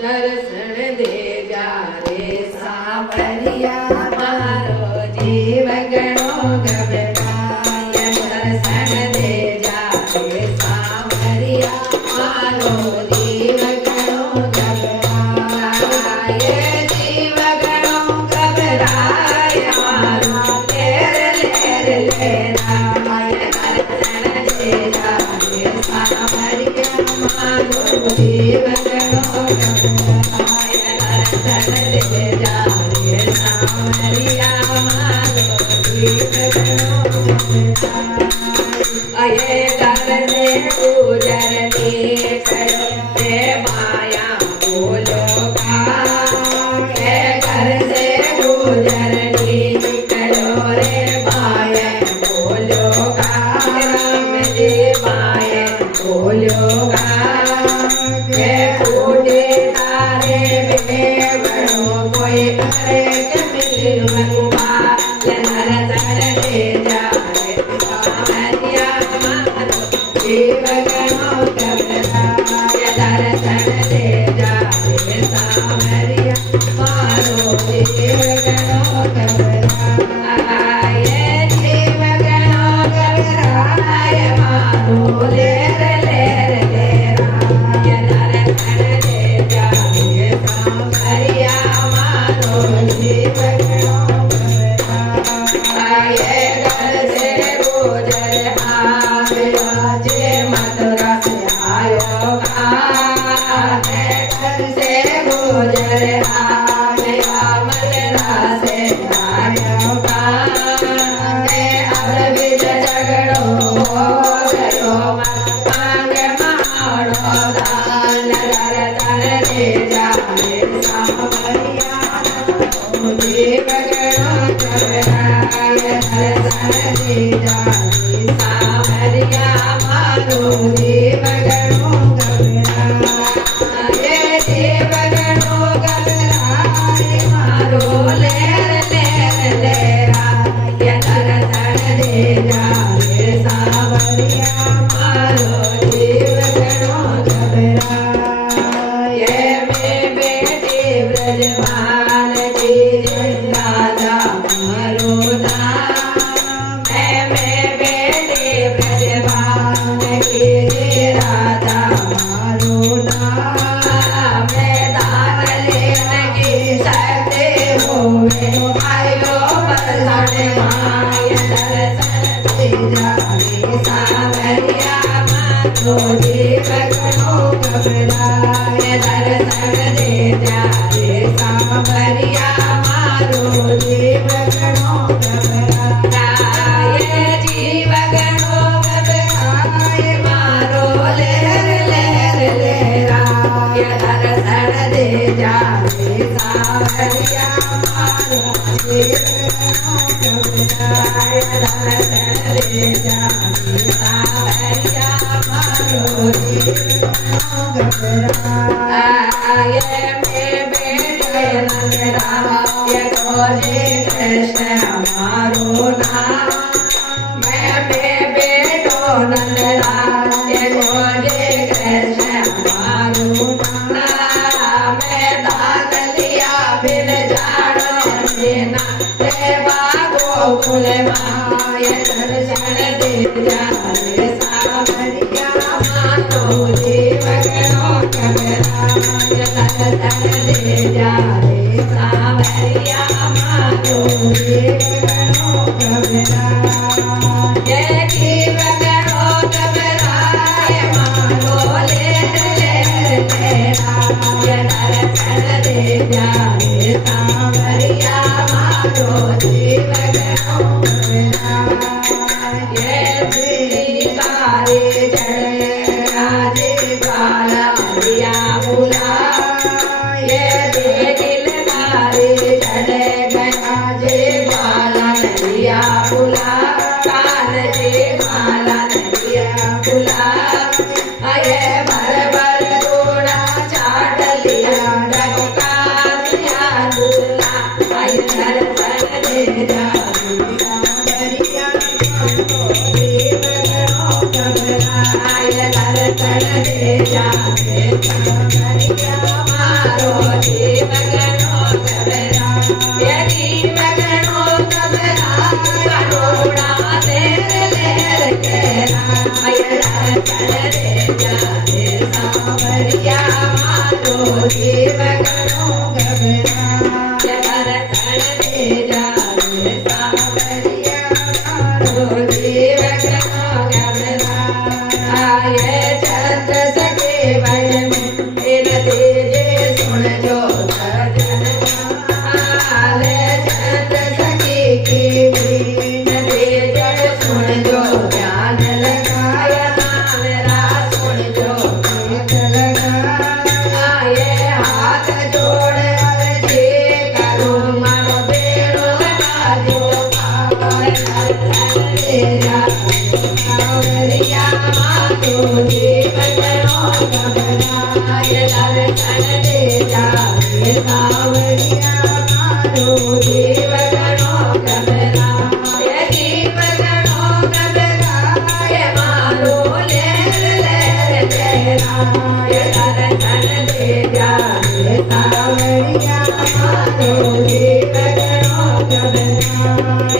दर्शन दे जा रे सांवरिया मारो जीव गणो घबराय दर्शन दे जा रे सांवरिया मारो जीव गणो घबराय जीव गणो घबराय मारो लेर लेर लेराय दर्शन दे जा रे सांवरिया मारो जीव गणो अये करने गुजर करो रे माया बोलो का ये घर से गुजर करो रे माया बोलो का राम जी माया बोलो का ये फूटे तारे में बड़ो कोई करे के मिल बनुआ लनर चढ़ ले जा सांवरिया मारो जीव गणो घबराय दर्शन दे जा रे सांवरिया मारो जीव गणो घबराय जीव गणो घबराय मारो लेर लेर लेराय दर्शन दे जा रे सांवरिया मारो जीव गणो घबराय घर से गुजर आयो जे मथुरा से आयो घर से गुजर आयो मथुरा से आयो अब बीच झगड़ो गयो मांगे मारो दान दर्शन दे जा रे सांवरिया जीव गणो घबराय दर्शन दे जा रे सांवरिया मारो जीव गणो घबराय जीव गणो घबराय मारो लेर लेर लेराय दर्शन दे जा रे सांवरिया मारो जीव गणो घबराय मैं बेटी ब्रजमान की राधा मारो नाम मैं बेटी ब्रजमान की राधा मारो नाम मैं दान लेने की शक्ति होवे आयो बरसाने माया दर्शन दे जा रे सांवरिया मारो जीव गणो घबराय दर्शन दे जा रे सांवरिया मारो जीव गणो घबराय जीव गणो घबराय मारो लेर लेर लेराय दर्शन दे जा रे सांवरिया मारो जीव गणो घबराय दर्शन दे जा रे सांवरिया मारो जीव गणो घबराय मैं बेटे नंदराय खोजे कृष्ण हमारो नाम मैं बेटो नंदराय खोजे कृष्ण हमारो नाम मैं दान लिया बिन जानो देना देवा गोकुल माय दर्शन दे जा रे सांवरिया मारो जीव गणो घबराय दर्शन दे जा रे सांवरिया मारो जीव गणो घबराय जीव गणो घबराय मारो लेर लेर लेराय दर्शन दे जा रे सांवरिया मारो जीव गणो घबराय तारे चढ़े राजे बाला दिया बुला ये दिल तारे चढ़े गया जे बाला दिया बुला कान जे बाला दिया बुला अये भर भर घोड़ा चाट लिया डबका दिया दूल्हा अये दर्शन दे जा सांवरिया मारो जीव गणो घबराय આય દર્શન દેજા સાવરિયા મારો જીવ ગણો ગભરા એ જીવ ગણો ગભરા કરોડા લેર લેર કેરા આય દર્શન દેજા સાવરિયા મારો જીવ ગણો ગભરા દર્શન દેજા સાવરિયા મારો જીવ ગણો ગભરા આય છત્ર સકે વન એન તેજે સુણજો સજન આલે છત્ર સકી કી બીન તેજ સુણજો ધ્યાન લગાય મેરા સુણજો ગીત લગાય આયે હાથ જોડ અરજી કરું મારો બેડો બાજો પાવન તેરા સાવરિયા માતો જીવ ગણો ગભરાય દર્શન દેજા સાવરિયા મારો જીવ ગણો ગભરાય જીવ ગણો ગભરાય મારો લેર લેર ચહેરાય દર્શન દેજા સાવરિયા મારો જીવ ગણો ગભરાય